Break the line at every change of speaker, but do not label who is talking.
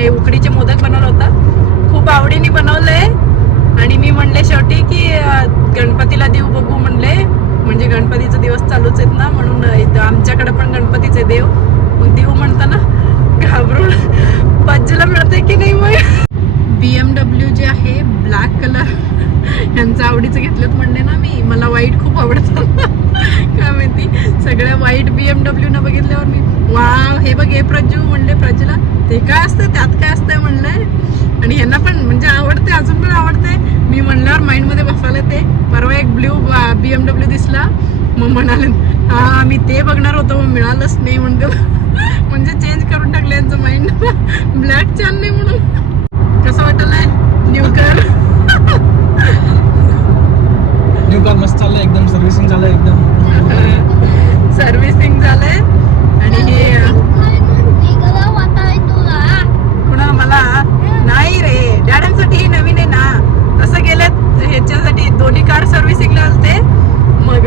हे उकडीचे मोदक बनवलं होतं. खूप आवडीने बनवलंय. आणि मी म्हणले शेवटी की गणपतीला देव बघू म्हणले. म्हणजे गणपतीचा दिवस चालूच आहेत ना म्हणून इथं आमच्याकडे पण गणपतीचे देव. मग देव म्हणताना घाबरून पज्जला मिळते की नाही मग? बी एम डब्ल्यू जे आहे ब्लॅक कलर यांचं आवडीचं घेतलं म्हणले ना मी. मला व्हाईट खूप आवडतं. काय माहिती? सगळ्या व्हाईट बी एम डब्ल्यू न बघितल्यावर मी वा हे बघ हे प्रज्जू म्हणले प्रजूला ते काय असतं त्यात काय असतंय म्हणलंय. आणि यांना पण म्हणजे आवडते अजून पण आवडते मी म्हणल्यावर माइंडमध्ये बसायला ते. परवा एक ब्ल्यू बी एम डब्ल्यू दिसला. मग म्हणाले हा मी ते बघणार होतो मग मिळालंच नाही. म्हणतो म्हणजे चेंज करून टाकले यांचं माइंड ब्लॅक छान नाही म्हणून. कसं वाटलंय? न्यू कार
न्यू कार मस्त चाललंय एकदम सर्व्हिसिंग चाललंय एकदम.
ओली कार सर्व्हिसिंगला असते मग